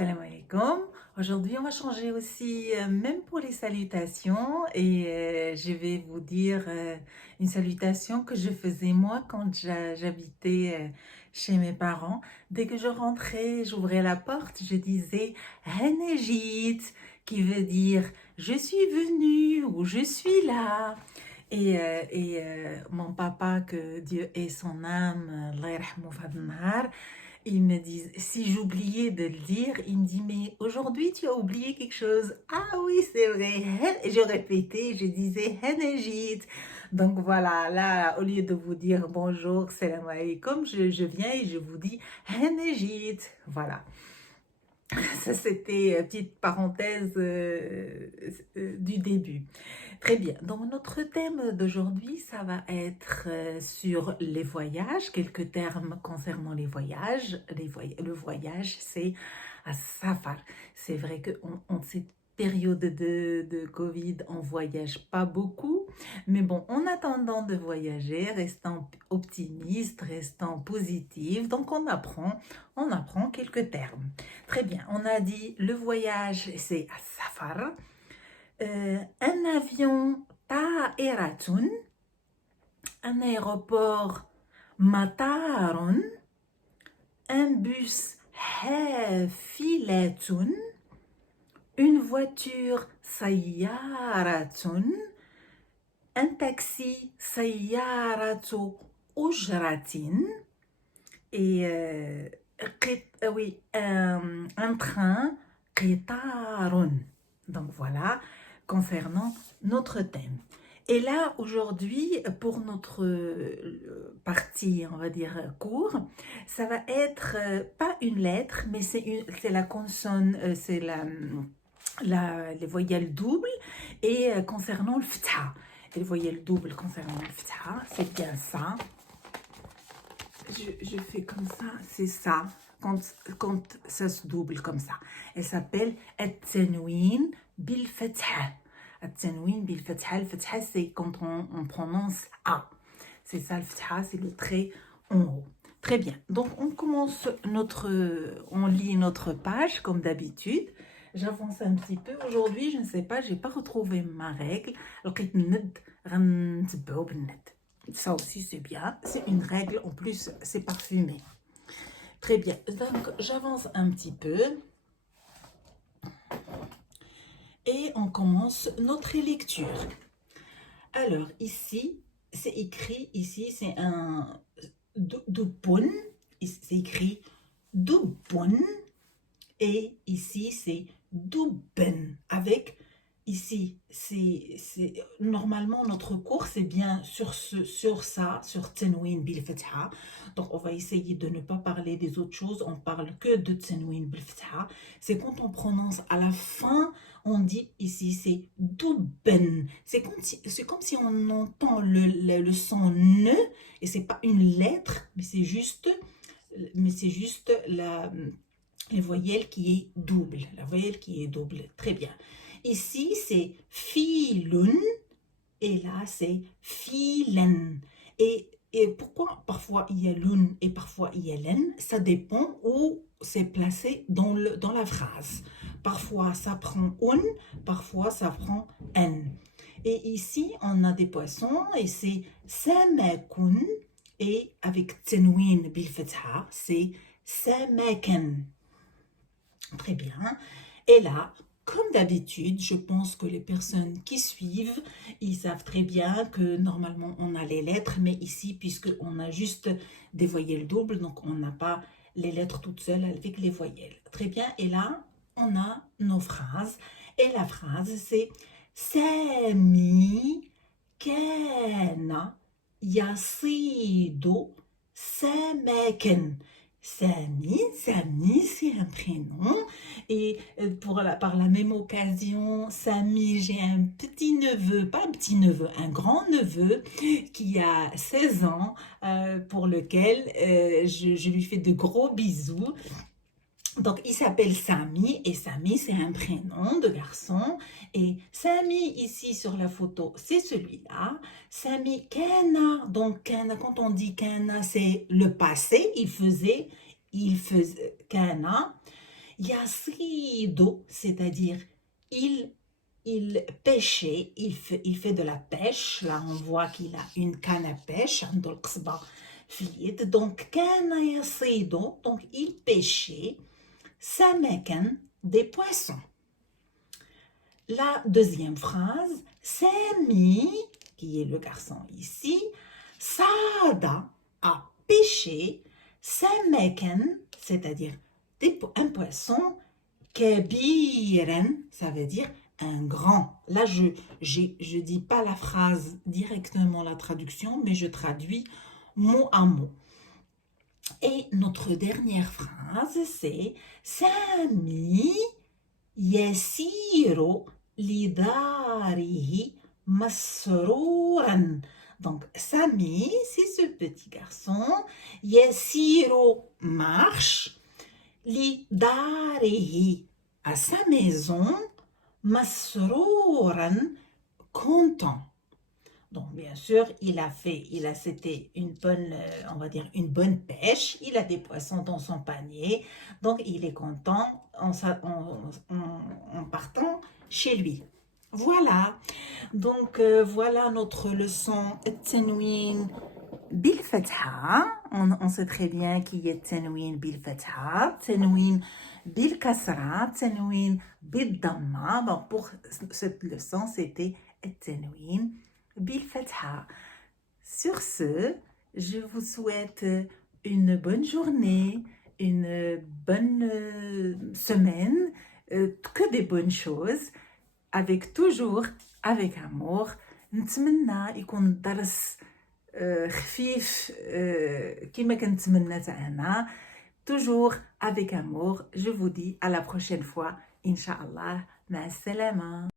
Salam alaikum. Aujourd'hui, on va changer aussi, même pour les salutations, et je vais vous dire une salutation que je faisais moi quand j'habitais chez mes parents. Dès que je rentrais, j'ouvrais la porte, je disais Hanejit, qui veut dire je suis venue ou je suis là. Et mon papa, que Dieu ait son âme, Allah yarhamou fad nahar, ils me disent, si j'oubliais de le dire, il me dit, mais aujourd'hui tu as oublié quelque chose. Ah oui, c'est vrai. Et je répétais, je disais Henejit. Donc voilà, là, au lieu de vous dire bonjour, salam alaikum, je viens et je vous dis Henejit. Voilà. Ça, c'était petite parenthèse du début. Très bien. Donc, notre thème d'aujourd'hui, ça va être sur les voyages, quelques termes concernant les voyages. Le voyage, c'est à safar. C'est vrai qu'en cette période de Covid, on voyage pas beaucoup. Mais bon, en attendant de voyager, restant optimiste, restant positif, donc on apprend quelques termes. Très bien, on a dit le voyage, c'est à safar. Un avion, ta'iratun. Un aéroport, matarun. Un bus, hafilatun. Une voiture, sayyaratun. Un taxi, sayyaratu ujratin. Et oui, un train, qitarun. Donc voilà, concernant notre thème. Et là, aujourd'hui, pour notre partie, on va dire, court, ça va être pas une lettre, mais c'est la consonne, c'est les voyelles doubles, et concernant le ftha. Les voyelles doubles concernant le ftha, c'est bien ça. Je fais comme ça, c'est ça, quand ça se double comme ça. Elle s'appelle At-Tanwin bil Fatha. At-Tanwin bil Fatha. Le Fatha, c'est quand on prononce A. C'est ça, le Fatha, c'est le trait en haut. Très bien. Donc, on lit notre page comme d'habitude. J'avance un petit peu. Aujourd'hui, je ne sais pas, j'ai pas retrouvé ma règle. Alors, ça aussi, c'est bien. C'est une règle. En plus, c'est parfumé. Très bien. Donc, j'avance un petit peu. Et on commence notre lecture. Alors, ici, c'est écrit, ici, c'est un dupun. C'est écrit dupun. Et ici, c'est duben. Avec, ici, normalement, notre cours, c'est bien sur ça, sur Tanwin bil Fatha. Donc, on va essayer de ne pas parler des autres choses. On parle que de Tanwin bil Fatha. C'est quand on prononce à la fin, on dit ici, c'est duben. C'est comme si on entend le son ne, et c'est pas une lettre, mais c'est juste la voyelle qui est double. La voyelle qui est double. Très bien. Ici, c'est filun. Et là, c'est filen. Et pourquoi parfois il y a lun et parfois il y a len? Ça dépend où c'est placé dans la phrase. Parfois, ça prend un, parfois, ça prend en. Et ici, on a des poissons et c'est samakun. Et avec tenwin bil fatha, c'est samakan. Très bien. Et là, comme d'habitude, je pense que les personnes qui suivent, ils savent très bien que normalement on a les lettres, mais ici, puisqu'on a juste des voyelles doubles, donc on n'a pas les lettres toutes seules avec les voyelles. Très bien. Et là, on a nos phrases. Et la phrase, c'est Sami kana yasidu samaken. Sami, c'est un prénom. Et par la même occasion, Sami, j'ai un petit neveu, pas un petit neveu, un grand neveu qui a 16 ans, pour lequel je lui fais de gros bisous. Donc, il s'appelle Sami, et Sami, c'est un prénom de garçon. Et Sami, ici sur la photo, c'est celui-là. Sami Kana. Donc, Kana, quand on dit Kana, c'est le passé. Il faisait Kana. يصيد, c'est-à-dire il, il pêchait, il fait de la pêche. Là, on voit qu'il a une canne à pêche, عنده القصبة في اليد. Donc, كان يصيد, donc il pêchait سمكا, des poissons. La deuxième phrase, Sami, qui est le garçon ici, Sada a pêché, Samakan, c'est-à-dire un poisson, Kabiran, ça veut dire un grand. Là, je dis pas la phrase directement, la traduction, mais je traduis mot à mot. Et notre dernière phrase, c'est Sami yasiru lidarihi masrouran. Donc, Sami, c'est ce petit garçon. Yasiru marche. Lidarihi, à sa maison. Masrouran, content. Donc, bien sûr, c'était une bonne, on va dire, une bonne pêche. Il a des poissons dans son panier. Donc, il est content en partant chez lui. Voilà. Donc, voilà notre leçon التنوين بالفتحة. On sait très bien qu'il y a التنوين بالفتحة, التنوين بالكسرة, التنوين بالضمة. Donc, pour cette leçon, c'était التنوين بالفتحة. Sur ce, je vous souhaite une bonne journée, une bonne semaine, que des bonnes choses, avec toujours avec amour. نتمنى يكون الدرس خفيف كما كنتمنى انا. Toujours avec amour. Je vous dis à la prochaine fois. Inch'Allah. مع السلامة.